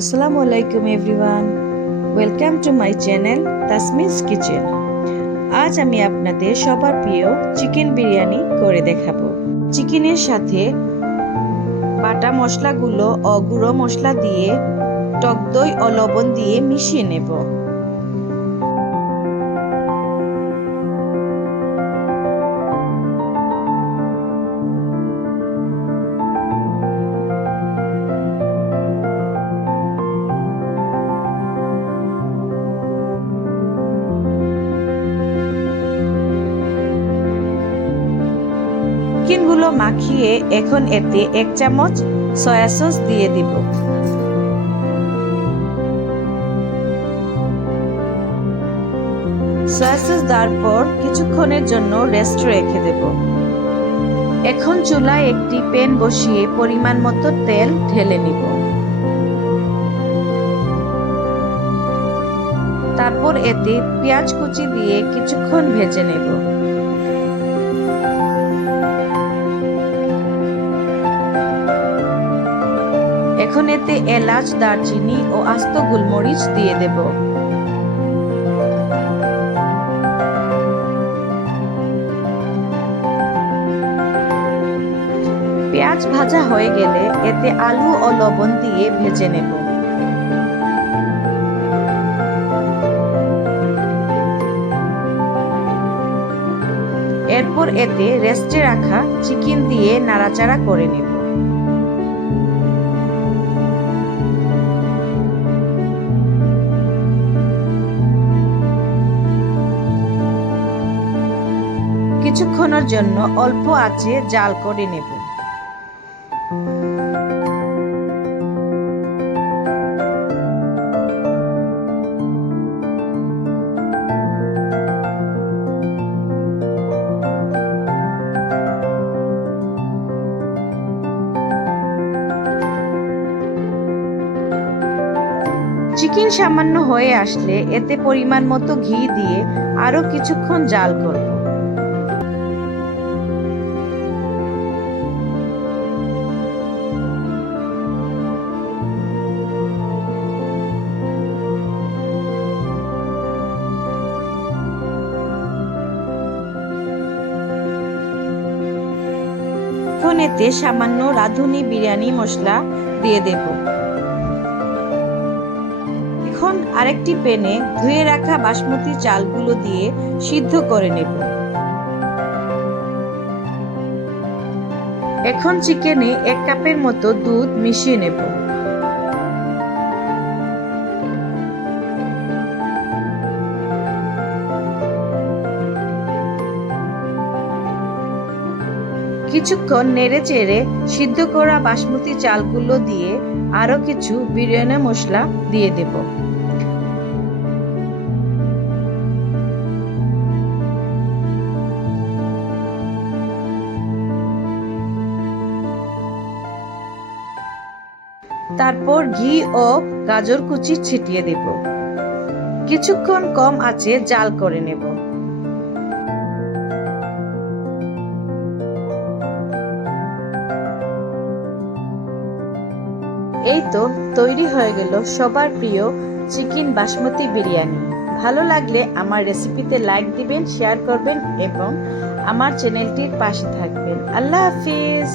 আসসালামু আলাইকুম everyone, welcome to my channel Tasmi's kitchen. আজ আমি আপনাদের সবার প্রিয় চিকেন বিরিয়ানি করে দেখাবো। চিকেনের সাথে বাটা মশলাগুলো ও গুঁড়ো মশলা দিয়ে টক দই ও লবণ দিয়ে মিশিয়ে নেব। চিকেনগুলো মাখিয়ে এখন এতে 1 চামচ সয়া সস দিয়ে দিব। সয়া সস দেওয়ার পর কিছুক্ষণের জন্য রেস্ট রেখে দেব। এখন চুলায় একটি প্যান বসিয়ে পরিমাণ মতো তেল ঢেলে নিব। তারপর এতে পেঁয়াজ কুচি দিয়ে কিছুক্ষণ ভেজে নেব। এখন এতে এলাচ, দারচিনি ও আস্ত গোলমরিচ দিয়ে দেব। পেঁয়াজ ভাজা হয়ে গেলে এতে আলু ও লবণ দিয়ে ভেজে নেব। এরপর এতে রেস্টে রাখা চিকেন দিয়ে নাড়াচাড়া করে নেব। কিছুক্ষণের জন্য অল্প আঁচে জাল করে নেব। চিকেন সামান্য হয়ে আসলে এতে পরিমাণ মতো ঘি দিয়ে আরো কিছুক্ষণ জাল করব। এখন এতে সামান্য রাঁধুনি বিরিয়ানি মশলা দিয়ে দেব। এখন আরেকটি প্যানে ধুয়ে রাখা বাসমতি চালগুলো দিয়ে সিদ্ধ করে নেব। এখন চিকেনে 1 কাপের মতো দুধ মিশিয়ে নেব। কিছুক্ষণ নেড়ে চেড়ে সিদ্ধ করা বাসমতি চালগুলো দিয়ে আরো কিছু বিরিয়ানি মশলা দিয়ে দেব। তারপর ঘি ও গাজর কুচি ছিটিয়ে দেব। কিছুক্ষণ কম আঁচে জাল করে নেব। এই তো তৈরি হয়ে গেল সবার প্রিয় চিকেন বাসমতি বিরিয়ানি। ভালো লাগলে আমার রেসিপিতে লাইক দিবেন, শেয়ার করবেন এবং আমার চ্যানেলটির পাশে থাকবেন। আল্লাহ হাফিজ।